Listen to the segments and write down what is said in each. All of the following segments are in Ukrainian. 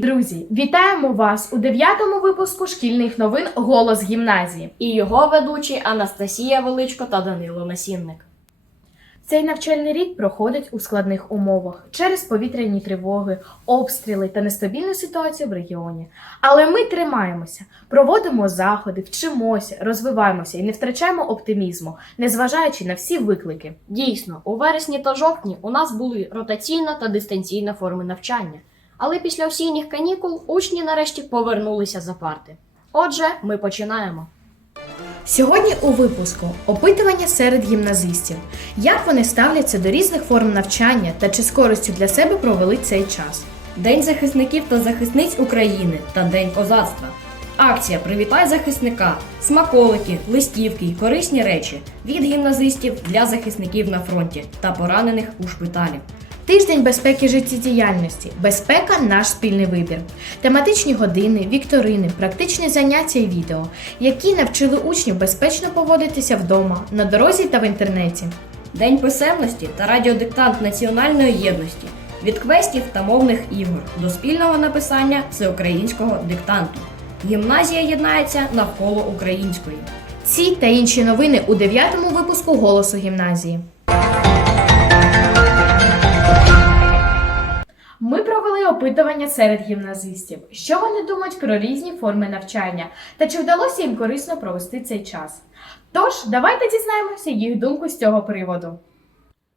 друзі! Вітаємо вас у дев'ятому випуску шкільних новин Голос гімназії. і його ведучі Анастасія Величко та Данило Насінник. Цей навчальний рік проходить у складних умовах через повітряні тривоги, обстріли та нестабільну ситуацію в регіоні. Але ми тримаємося, проводимо заходи, вчимося, розвиваємося і не втрачаємо оптимізму, незважаючи на всі виклики. Дійсно, у вересні та жовтні у нас були ротаційна та дистанційна форми навчання. Але після осінніх канікул учні нарешті повернулися за парти. Отже, ми починаємо. Сьогодні у випуску опитування серед гімназистів, як вони ставляться до різних форм навчання та чи з користю для себе провели цей час. День захисників та захисниць України та День козацтва. Акція Привітай захисника, смаколики, листівки й корисні речі від гімназистів для захисників на фронті та поранених у шпиталі. Тиждень безпеки життєдіяльності. Безпека наш спільний вибір. Тематичні години, вікторини, практичні заняття і відео, які навчили учнів безпечно поводитися вдома, на дорозі та в інтернеті. День писемності та радіодиктант національної єдності від квестів та мовних ігор до спільного написання всеукраїнського диктанту. Гімназія єднається навколо української. Ці та інші новини у дев'ятому випуску голосу гімназії. Опитування серед гімназистів, що вони думають про різні форми навчання та чи вдалося їм корисно провести цей час. Тож, давайте дізнаємося їх думку з цього приводу.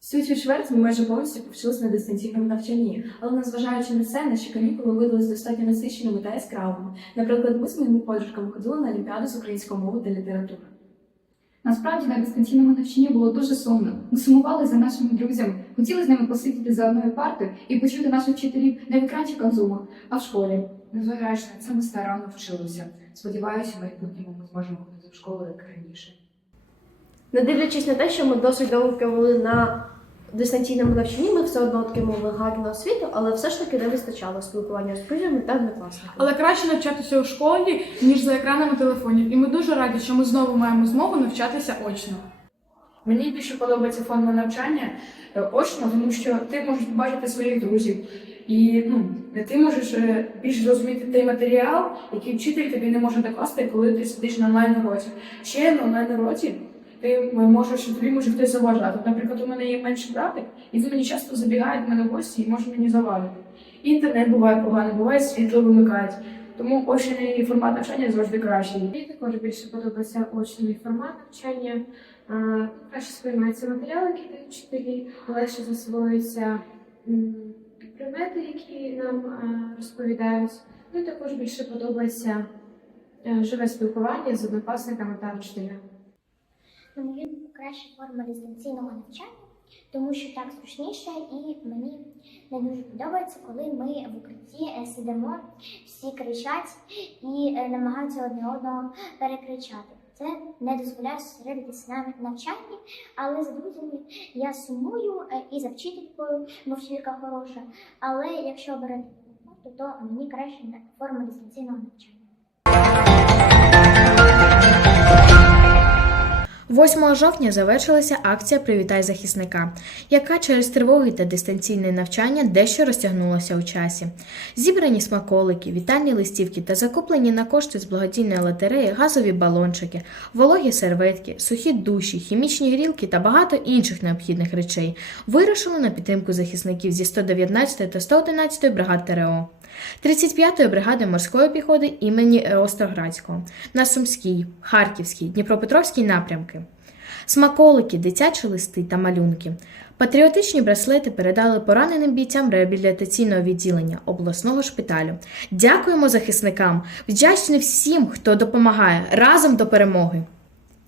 Всю цю чверть ми майже повністю повчилися на дистанційному навчанні, але незважаючи на це, наші канікули видалися достатньо насиченими та яскравими. Наприклад, ми з моїми подружками ходили на олімпіаду з української мови та літератури. Насправді на дистанційному навчанні було дуже сумно. Ми сумували за нашими друзями, хотіли з ними посидіти за одною партою і почути наших вчителів не в екранчиках зума, а в школі. Незважаючи на це, ми старанно вчилися. Сподіваюся, в майбутньому ми зможемо ходити в школу як раніше. Не дивлячись на те, що ми досить довго провели на дистанційному навчанні, ми все одно отримували гарну освіту, але все ж таки не вистачало спілкування з друзями та однокласниками. Але краще навчатися у школі, ніж за екранами телефонів. І ми дуже раді, що ми знову маємо змогу навчатися очно. Мені більше подобається форма навчання е, очно, тому що ти можеш побачити своїх друзів. І ну, ти можеш е, більше зрозуміти той матеріал, який вчитель тобі не може докласти, коли ти сидиш на онлайн уроці. Ще на онлайн уроці ти можеш тобі може хтось заважати. Наприклад, у мене є менший братик, і він мені часто забігає до мене в гості і може мені завадити. Інтернет буває поганий, буває світло вимикають. Тому очний формат навчання завжди кращий. Мені також більше подобається очний формат навчання. Краще сприймаються матеріали, які дають вчителі, легше засвоюються предмети, які нам розповідають. Ну і також більше подобається е, живе спілкування з однокласниками та вчителями. Думку, краща форма дистанційного навчання, тому що так зручніше, і мені не дуже подобається, коли ми в укритті е, сидимо, всі кричать і е, намагаються одне одного перекричати. Це не дозволяє зосередитися на навчанні, але за друзями я сумую е, і за вчителькою, бо вчителька хороша. Але якщо обирати комфорту, то мені краще форма дистанційного навчання. 8 жовтня завершилася акція Привітай захисника, яка через тривоги та дистанційне навчання дещо розтягнулася у часі. Зібрані смаколики, вітальні листівки та закуплені на кошти з благодійної лотереї газові балончики, вологі серветки, сухі душі, хімічні грілки та багато інших необхідних речей вирушили на підтримку захисників зі 119 та 111 бригад ТРО. 35-ї бригади морської піхоти імені Остроградського на Сумській, Харківській, Дніпропетровській напрямки. Смаколики, дитячі листи та малюнки. Патріотичні браслети передали пораненим бійцям реабілітаційного відділення обласного шпиталю. Дякуємо захисникам, вдячні всім, хто допомагає разом до перемоги.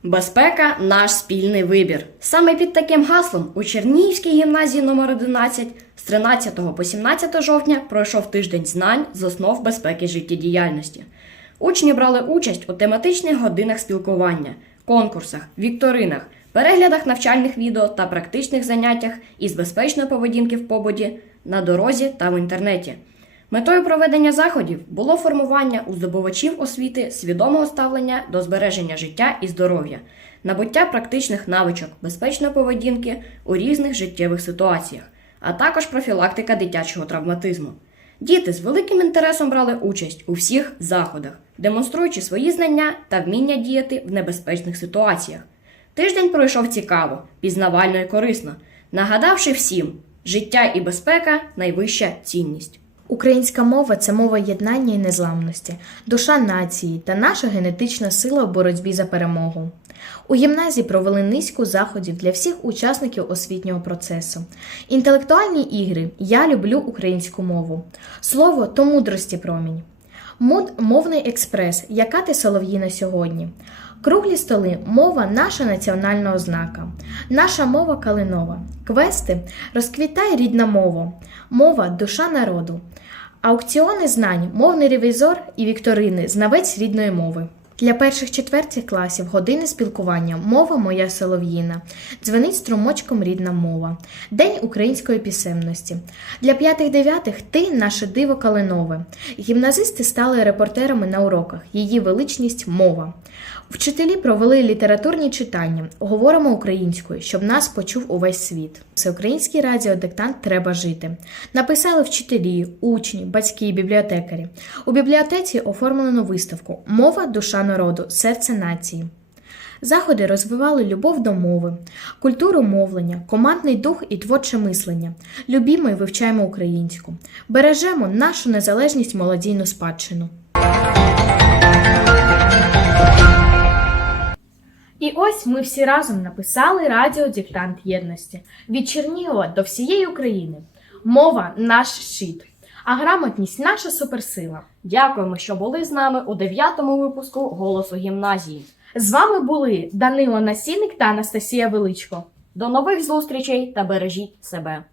Безпека наш спільний вибір. Саме під таким гаслом у Чернігівській гімназії номер 11 з 13 по 17 жовтня пройшов тиждень знань з основ безпеки життєдіяльності. Учні брали участь у тематичних годинах спілкування, конкурсах, вікторинах, переглядах навчальних відео та практичних заняттях із безпечної поведінки в побуді, на дорозі та в інтернеті. Метою проведення заходів було формування у здобувачів освіти свідомого ставлення до збереження життя і здоров'я, набуття практичних навичок безпечної поведінки у різних життєвих ситуаціях, а також профілактика дитячого травматизму. Діти з великим інтересом брали участь у всіх заходах, демонструючи свої знання та вміння діяти в небезпечних ситуаціях. Тиждень пройшов цікаво, пізнавально і корисно, нагадавши всім, життя і безпека найвища цінність. Українська мова це мова єднання і незламності, душа нації та наша генетична сила в боротьбі за перемогу. У гімназії провели низку заходів для всіх учасників освітнього процесу. Інтелектуальні ігри Я люблю українську мову. Слово то мудрості промінь. Мод мовний експрес. Яка ти солов'їна сьогодні? Круглі столи мова наша національна ознака. Наша мова калинова. Квести розквітай рідна мова. Мова душа народу. Аукціони знань, мовний ревізор і вікторини, знавець рідної мови. Для перших четвертих класів години спілкування Мова моя солов'їна. Дзвенить струмочком рідна мова. День української пісемності. Для п'ятих-дев'ятих ти наше диво калинове. Гімназисти стали репортерами на уроках. Її величність мова. Вчителі провели літературні читання. Говоримо українською, щоб нас почув увесь світ. Всеукраїнський радіодиктант треба жити. Написали вчителі, учні, батьки, бібліотекарі. У бібліотеці оформлено виставку Мова, душа народу, серце нації. Заходи розвивали любов до мови, культуру мовлення, командний дух і творче мислення. Любімо і вивчаємо українську. Бережемо нашу незалежність молодійну спадщину. І ось ми всі разом написали радіодиктант єдності від Чернігова до всієї України. Мова наш щит, а грамотність наша суперсила. Дякуємо, що були з нами у дев'ятому випуску голосу гімназії. З вами були Данило Насінник та Анастасія Величко. До нових зустрічей та бережіть себе.